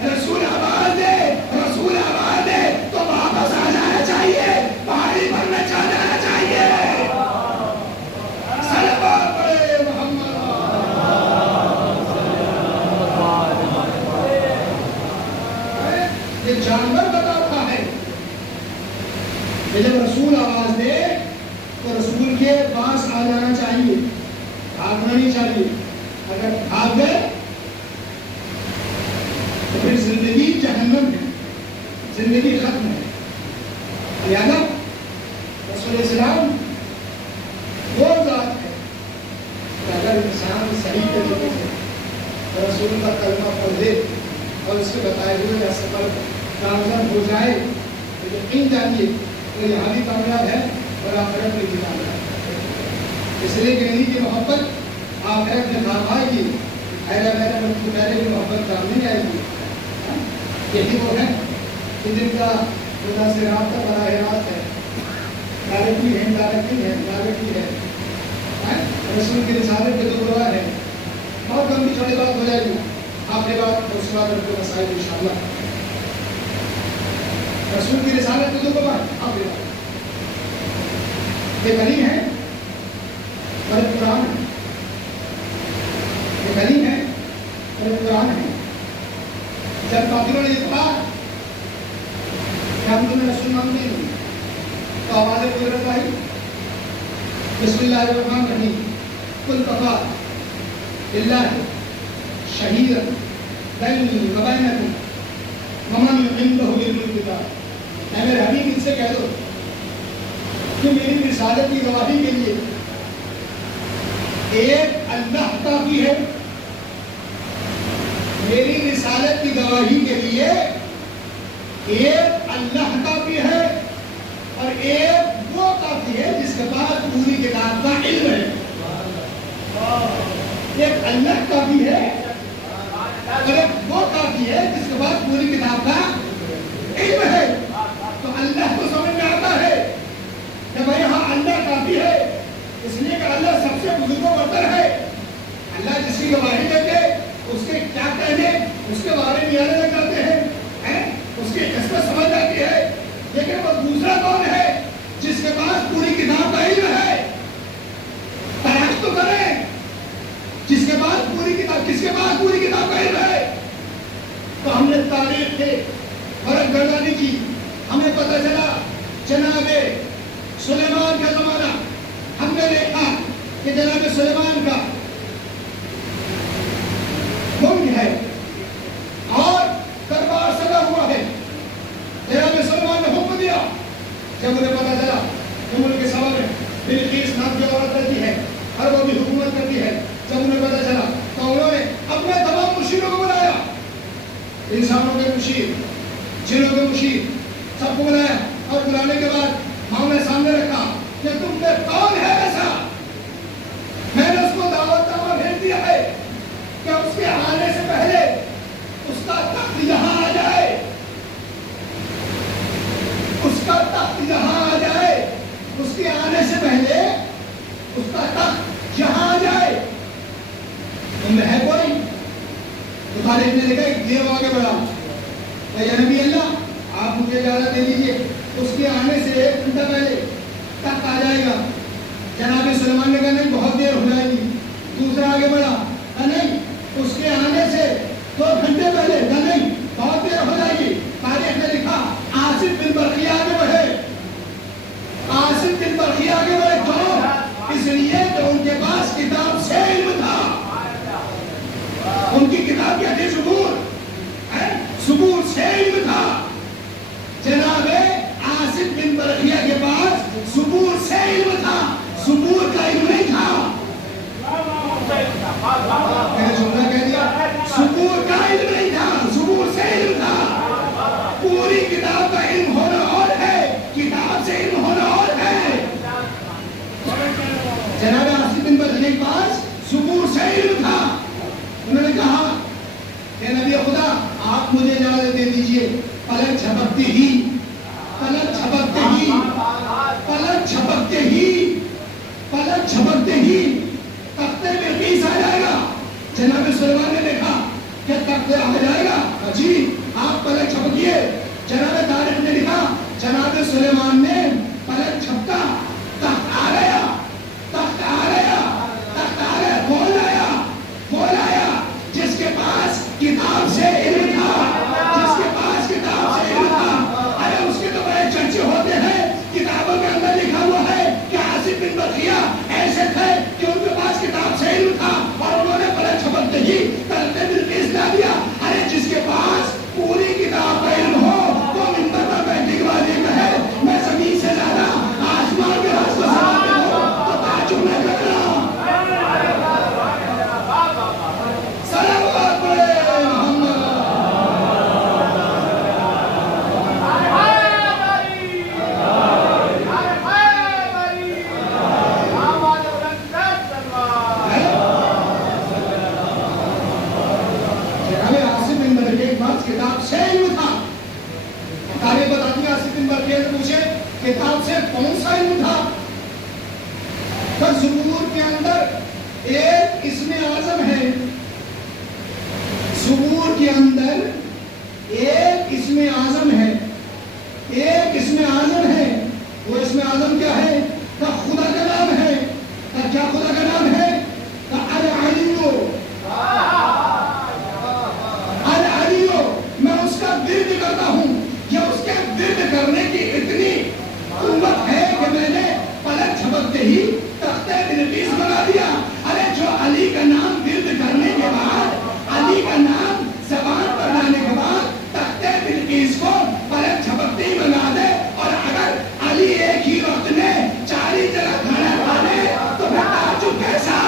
رسول آواز دے، رسول آواز دے تو واپس آ جانا چاہیے، پہاڑی پر نہ چڑھ جانا چاہیے. صلوات پڑھے محمد. یہ جانور بتا رہا ہے کہ جب رسول آواز دے تو رسول کے پاس آ جانا چاہیے، بھاگنا نہیں چاہیے. اگر بھاگ گئے تو پھر زندگی جہنم ہے، زندگی ختم ہے. لہذا رسول اسلام وہ ذات ہے کہ اگر انسان صحیح طریقے سے رسول کا کلمہ پڑھ دے اور اس کے بتائے ہوئے ایسے پر کامیاب ہو جائے تو یقین جانیے وہ یہاں بھی کامیاب ہے اور آخرت میں بھی کامیاب ہے. اس لیے کہ انہیں کی محبت آخرت میں کام آئے گی، میرے کی محبت کام نہیں آئے گی. یہی وہ ہے کہ جن کا خدا سے رابطہ براہ راست ہے، ڈائریکٹلی ہے، ڈائریکٹلی ہے. رسول کی رسالت کے دو گواہ ہیں. بہت لمبی چھوٹی بات ہو جائے گی، آپ نے بات اس بات کو مسائل انشاءاللہ. رسول کی رسالت کے دو گواہ آپ نے یہ کلیم ہے اور قرآن ہے. یہ کلیم ہے اور قرآن ہے. جب کافروں نے کہا کہ ہم تمہیں رسول مانتے ہیں تو آواز قدرت آئی بسم اللہ الرحمن الرحیم قل کفا باللہ شہیدا بینی و بینکم ومن عنده علم الکتاب. اے میرے حبیب ان سے کہہ دو کہ میری رسالت کی گواہی کے لیے ایک اللہ کافی ہے میری رسالت کی گواہی کے لیے، ایک اللہ کافی ہے اور ایک وہ کافی ہے جس کے پاس پوری کتاب کا علم ہے۔ ایک اللہ کافی ہے اور ایک وہ کافی ہے جس کے پاس پوری کتاب کا علم ہے۔ تو اللہ کو سمجھ میں آتا ہے کہ بھائی ہاں اللہ کافی ہے، اس لیے کہ اللہ سب سے بزرگ و برتر ہے۔ اللہ جس کی گواہی دیتے اس کے کیا کہنے اس کے بارے میں جاننا چاہتے ہیں، اس کی قسمت سمجھ جاتی ہے۔ لیکن وہ دوسرا کون ہے جس کے پاس پوری کتاب کا علم ہے؟ تلاش تو کریں جس کے پاس پوری کتاب، کس کے پاس پوری کتاب کا علم ہے؟ تو ہم نے تاریخ کے فرق گردانی کی، ہمیں پتہ چلا جناب سلیمان کا زمانہ، ہم نے دیکھا کہ جناب سلیمان کا ملک ہے اور دربار سجا ہوا ہے۔ جناب سلیمان نے حکم دیا، جب انہیں پتہ چلا کہ ملک سبا میں بلقیس نام کی عورت رہتی ہے اور وہ بھی حکومت کرتی ہے، جب انہیں پتہ چلا تو انہوں نے اپنے تمام مشیروں کو بلایا، انسانوں کے مشیر، جنوں کے مشیر، سب کو بلایا اور بلانے کے بعد معاملے سامنے رکھا کہ تم میں کون ہے ایسا؟ میں نے اس کو دعوت بھیج دیا ہے کہ اس کے آنے سے پہلے اس کا تخت یہاں آ جائے، اس کا تخت یہاں آ جائے، اس کے آنے سے پہلے اس کا تخت یہاں آ جائے۔ تم میں ہے کوئی؟ تو تاریخ نے لکھا ایک دیر آگے بڑھا، یا نبی اللہ آپ مجھے اجازت دے دیجیے، اس کے آنے سے 1 گھنٹہ پہلے تخت آ جائے گا۔ جناب سلیمان نے کہا نہیں بہت دیر ہو جائے گی۔ دوسرا آگے بڑھا، نہیں اس کے آنے سے 2 گھنٹے پہلے، نہیں بہت دیر ہو جائے گی۔ تاریخ نے لکھا آصف بن برقیہ آگے بڑھے، آصف بن برقیہ آگے بڑھے کیوں؟ اس لیے کہ ان کے پاس کتاب سے علم تھا، ان کی کتاب کیا تھی؟ ثبور سے علم تھا۔ جناب آصف بن برقیہ کے پاس ثبور سے علم تھا، ثبور کا علم نہیں تھا۔ میں نے جملہ کہہ دیا، ثبور کا علم نہیں تھا، ثبور سے علم تھا۔ پوری کتاب کا علم ہونا اور ہے، کتاب سے علم ہونا اور ہے۔ جناب آصف بن برقیہ کے پاس ثبور سے علم تھا۔ انہوں نے کہا کہ نبی خدا آپ مجھے اجازت دے دیجئے، پلک جھپکتے ہی، پلک جھپکتے ہی، پلک جھپکتے ہی، پلک جھپکتے ہی تخت بلقیس آ جائے گا۔ جناب سلیمان نے دیکھا کہ تخت آ جائے گا، جی آپ پلک جھپکیے۔ جناب تاریخ نے لکھا جناب سلیمان نے پلک جھپکا، تخت آ گیا، تخت آ گیا، تخت آ گیا۔ کون آیا؟ کون آیا؟ جس کے پاس کتاب سے علم تھا، جس کے پاس کتاب سے علم تھا۔ ارے اس کے تو بڑے چرچے ہوتے ہیں، کتابوں کے اندر لکھا ہوا ہے کہ آصف بن برقیہ ایسے تھے کہ ان کے پاس کتاب سے علم تھا اور انہوں نے پلک جھپکتے ہی تخت بلقیس لا دیا۔ ارے جس کے پاس پوری کتاب کا علم ہو وہ منبر پر بیٹھنے کے بعد یہ کہے میں زمین سے زیادہ آسمان کے راز کو سمجھتا ہوں، تو تعجب نہ کرنا۔ کتاب سے علم تھا۔ تاریخ بتاتی ہے آصف بن برقیہ سے پوچھے کتاب سے کون سا علم تھا؟ پر ثبور کے اندر ایک اسم اعظم ہے، ثبور کے اندر ایک اسم اعظم ہے، ایک اسم اعظم ہے۔ وہ اسم اعظم کیا ہے؟ کہ خدا کا نام ہے۔ کیا خدا کا نام ہے؟ کہ العلیو، میں اس کا ورد کرتا ہوں۔ یہ اس کے ورد کرنے کی اتنی قوت ہے کہ میں نے پلک جھپکتے ہی تخت بلقیس بنا دیا۔ ارے جو علی کا نام ورد کرنے کے بعد، علی کا نام زبان پر لانے کے بعد تخت بلقیس کو پلک جھپکتے ہی بنا دے، اور اگر علی ایک ہی وقت میں 40 جگہ کھانا کھا لے تو پھر تعجب کیسا؟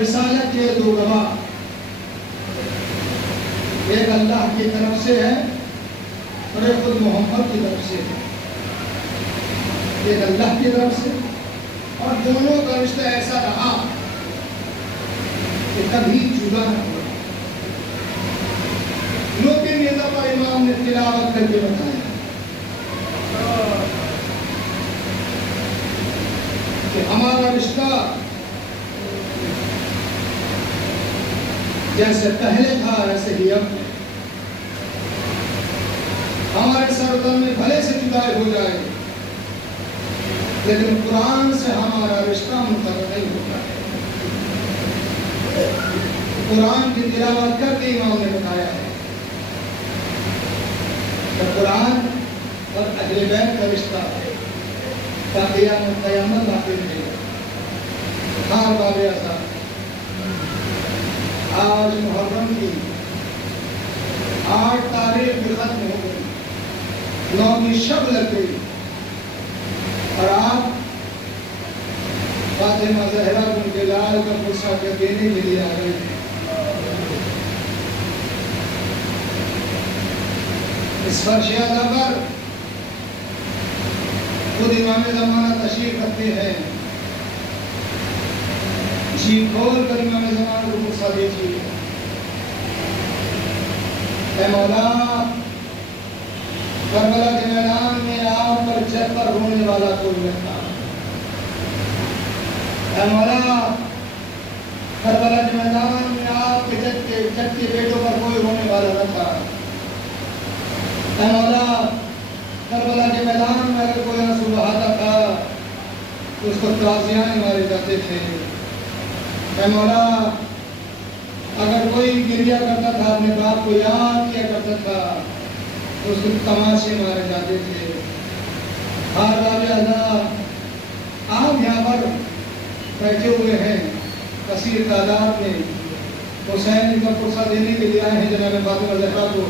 رسالت کے دو گواہ، ایک اللہ کی طرف سے ہے اور ایک خود محمد کی طرف سے ہے، ایک اللہ کی طرف سے، اور دونوں کا رشتہ ایسا رہا کہ کبھی جدا نہ ہوا۔ لیکن یہ دفعہ امام نے تلاوت کر کے بتایا کہ ہمارا رشتہ جیسے پہلے تھا ایسے ہی اب ہے۔ ہمارے سر و تن میں بھلے سے جدائی ہو جائے لیکن قرآن سے ہمارا رشتہ منقطع نہیں ہوتا ہے۔ قرآن کی تلاوت کر کے امام نے بتایا ہے کہ قرآن اور اہل بیت کا رشتہ تا قیامت باقی رہے گا۔ ہاں باب اعظم، آج محرم کی 8 تاریخ بھی ختم ہو گئی، 9 کی شب لگ گئی اور آپ فاطمہ زہرا کو ان کے لال کا پرسہ کر دینے کے لیے آ گئے تھے۔ اس فرش اعلیٰ پر خود امام زمانہ تشریف رکھتے ہیں، جی کھول کر امام زمانہ کو پرسہ دیجیے۔ اے مولا، کربلا کے میدان میں آپ پر جب پر رونے والا کوئی نہ تھا۔ اے مولا، کربلا کے میدان میں آپ کے جب کے بیٹوں پر کوئی رونے والا نہ تھا۔ اے مولا، کربلا کے میدان میں اگر کوئی آنسو بہاتا تھا تو اس کو تازیانے مارے جاتے تھے۔ اے مولا، اگر کوئی گریہ کرتا تھا اپنے باپ کو یاد کیا کرتا تھا تو اس کو تماشے مارے جاتے تھے۔ ہر والا آپ یہاں پر بیٹھے ہوئے ہیں کثیر تعداد میں، حسین کا پرسہ دینے کے لیے آئے ہیں جناب فاطمہ زہرا کو۔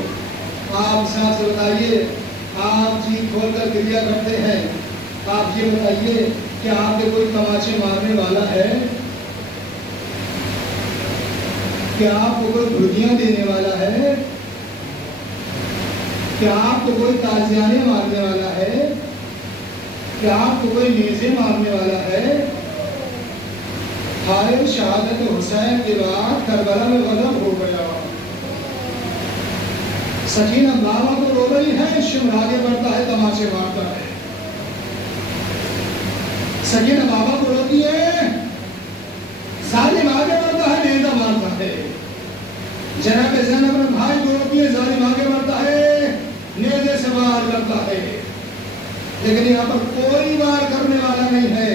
آپ صاحب سے بتائیے، آپ جی کھول کر گریہ کرتے ہیں، آپ یہ بتائیے کہ آپ کے کوئی تماشے مارنے والا ہے؟ کیا آپ کو کوئی گھڑیاں دینے والا ہے؟ کیا آپ کو کوئی تازیانے مارنے والا ہے؟ کیا آپ کو کوئی نیزے مارنے والا ہے؟ حال شہادت حسین کے بعد کربلا میں غضب ہو گیا۔ سکینہ بابا کو رو رہی ہے، شمر آگے بڑھتا ہے، تماشے مارتا ہے۔ سکینہ بابا کو روتی ہے، ظالم آگے بڑھتا ہے، نیزہ مارتا ہے۔ جناب زینب اپنے بھائی کو روتی ہے، ظالم آگے بڑھتا ہے، نیزے سے وار کرتا ہے۔ لیکن یہاں پر کوئی وار کرنے والا نہیں ہے،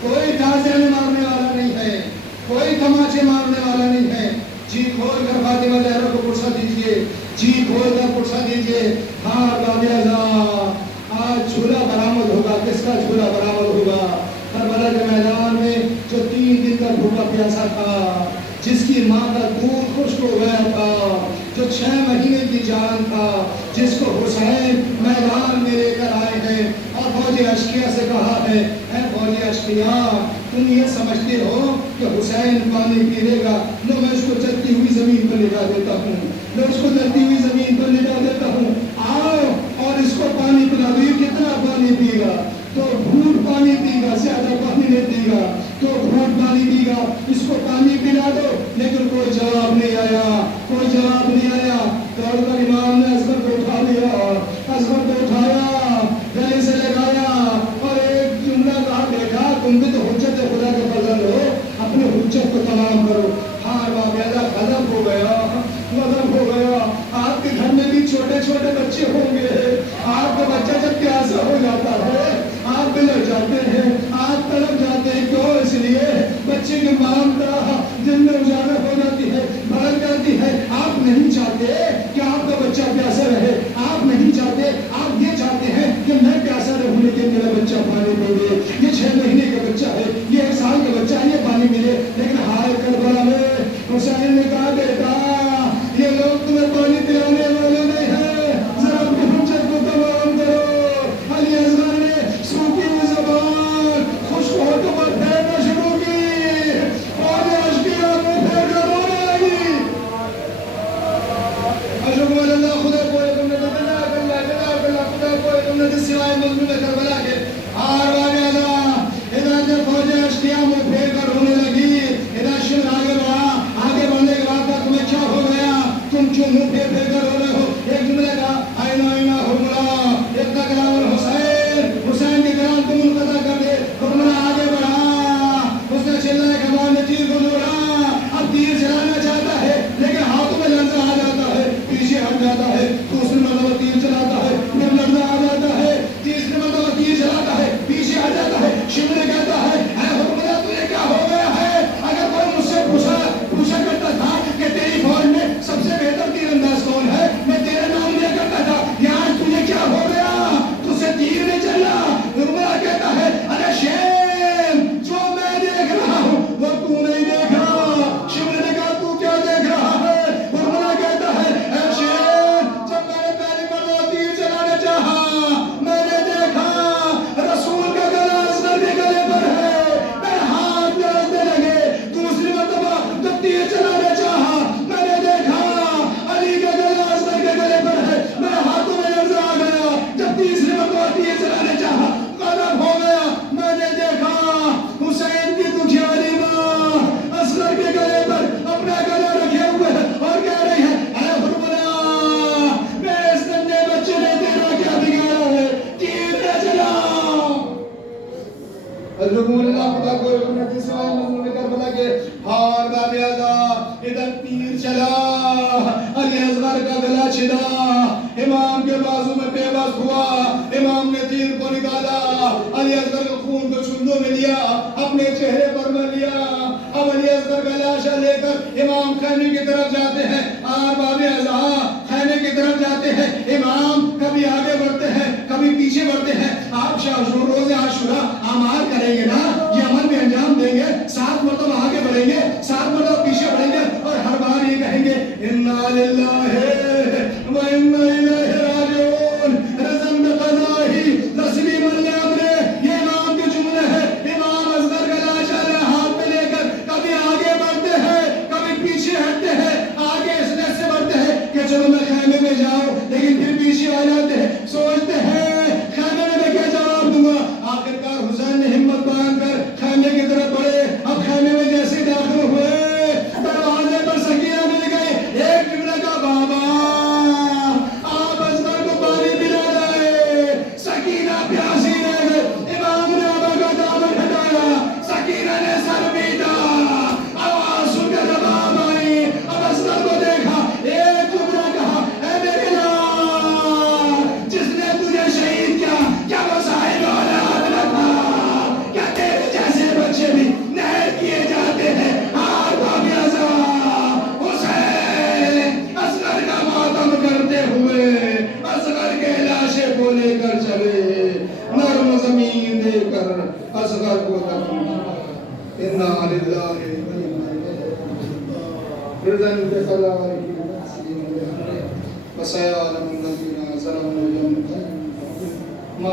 کوئی تازیانے مارنے والا نہیں ہے، کوئی تماچے مارنے والا نہیں ہے۔ جی کھول کر فاطمہ زہرا کو پرسہ دیجئے، جی کھول کر پرسہ دیجئے۔ ہاں باب اعظم، آج جھولا برآمد ہوگا۔ کس کا جھولا برآمد ہوگا؟ کربلا کے میدان میں جو 3 دن کا بھوکا پیاسا تھا، جس کی ماں کا دودھ خشک ہو گیا تھا، جو 6 مہینے کی جان تھا، جس کو حسین میدان میں لے کر آئے ہیں اور فوج اشقیہ سے کہا ہے، اے فوج اشقیہ، تم یہ سمجھتے ہو کہ حسین پانی پی لے گا؟ لو میں اس کو چلتی ہوئی زمین پر لٹا دیتا ہوں، میں اس کو چلتی ہوئی زمین پر لٹا دیتا ہوں، آؤ اور اس کو پانی پلا دو۔ یہ کتنا پانی پی گا؟ تو گھونٹ پانی پی گا، زیادہ پانی نہیں پی گا، تو گھونٹ پانی پی گا، اس کو پانی پلا دو۔ لیکن کوئی جواب نہیں آیا، کوئی جواب نہیں آیا۔ دوڑ کر امام نے اصغر کو اٹھا لیا، اصغر کو اٹھایا، گلے سے لگایا اور ایک جملہ کہا، بیٹا تم بھی تو حجت خدا کے فضل ہو، اپنے حجت کو تمام کرو۔ ہاں واقعہ غضب ہو گیا، غضب ہو گیا۔ آپ کے گھر میں بھی چھوٹے چھوٹے بچے ہوں گے، آپ کا بچہ جب پیاسا ہو جاتا ہے آپ بلر جاتے ہیں، آپ تڑپ جاتے ہیں۔ کیوں؟ اس لیے بچے کی مامتا دل میں اجاگر ہو جاتی ہے، بھڑک جاتی ہے۔ آپ نہیں چاہتے کہ آپ کا بچہ پیاسا رہے، آپ نہیں چاہتے، آپ یہ چاہتے ہیں کہ میں پیاسا رہوں لیکن میرا بچہ پانی پی لے۔ یہ 6 مہینے کا بچہ ہے، یہ 1 سال کا بچہ ہے، یہ پانی ملے۔ لیکن ہائے کربلا میں حسین نے کہا، بیٹا یہ لوگ تمہیں پانی پلانے والے نہیں ہیں، ذرا اپنی حجت کو تمام کرو۔ علی اصغر نے سوکھی ہوئی زبان خشک ہاتھوں پر پھیرنا شروع کی، فوج اشقیہ رجوع اللہ خدا کو رکھنا جس وائے مظلوم کربلا کے ہار باب ازا ادھر تیر چلا علی اصغر کا گلا چھدا امام کے بازو میں پیوست ہوا امام نے تیر کو نکالا علی اصغر کے خون کو چھندوں میں لیا اپنے چہرے پر میں لیا اب علی اصغر کا لاشا لے کر امام خیمے کی طرف جاتے ہیں ہار باب ازا خیمے کی طرف جاتے ہیں امام کبھی آگے بڑھتے ہیں کبھی پیچھے بڑھتے ہیں آپ روز عاشورہ اعمال کریں گے نا یہ عمل میں انجام دیں گے 7 مرتبہ آگے بڑھیں گے 7 مرتبہ پیچھے بڑھیں گے اور ہر بار یہ کہیں گے انا للہ و انا الیہ راجعون رضا بقضائہ تسلیما لامرہ یہ امام کے جملے ہیں امام اصغر کا لاشا ہاتھ میں لے کر کبھی آگے بڑھتے ہیں کبھی پیچھے ہٹتے ہیں آگے اس لیے سے بڑھتے ہیں کہ چلو میں خیمے میں جاؤں لیکن پھر پیچھے آ جاتے ہیں سوچتے ہیں خیمے میں کیا جواب دوں گا آخرکار حسین نے ہمت باندھ کر خیمے کی طرف بڑھے اب خیمے میں جیسے داخل ہوئے دروازے پر سکینہ مل گئی ایک جملہ کا بابا آپ اصغر کو پانی پلا لائے سکینہ پیاسی رہ گئے امام نے ابا کا دامن ہٹایا سکینہ نے سر پیٹا آواز سن کر زبان آئی اب اصغر کو دیکھا ایک جملہ کہا اے میرے لال جس نے تجھے شہید کیا وہ صاحب اولاد نہ تھا کیا تیرے جیسے بچے بھی نہر کیے جاتے ہیں ہار باب ازا حسین اصغر کا ماتم کرتے ہوئے اصغر کے لاشے کو لے کر چلے نرم زمین دے کر اصغر کو دفن انا للہ و انا الیہ رضا بقضائہ وسيعلم الذين ظلموا يوم القيامة ما